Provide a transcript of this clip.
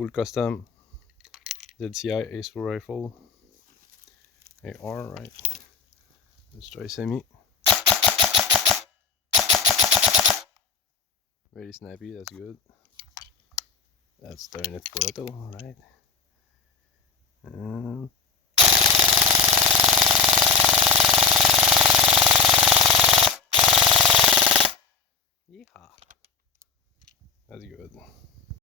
full custom ZCI AR rifle. AR, right? Let's try semi. Very snappy, that's good. Let's turn it photo, right? And